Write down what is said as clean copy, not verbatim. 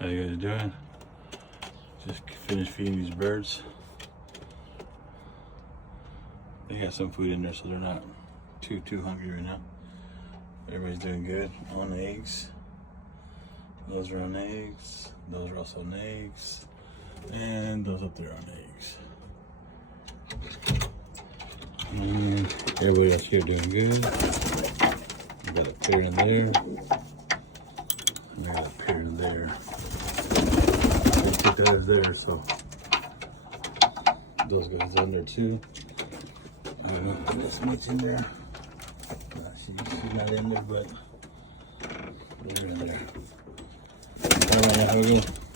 How you guys doing? Just finished feeding these birds. They got some food in there, so they're not too hungry right now. Everybody's doing good. On eggs. Those are on eggs. Those are also on eggs. And those up there on eggs. And everybody else here doing good. We got a pair in there. We got a pair in there. Those two guys there, so those guys on there too. I don't know if there's much in there. She's not in there, but they're in there. Alright, have a good one.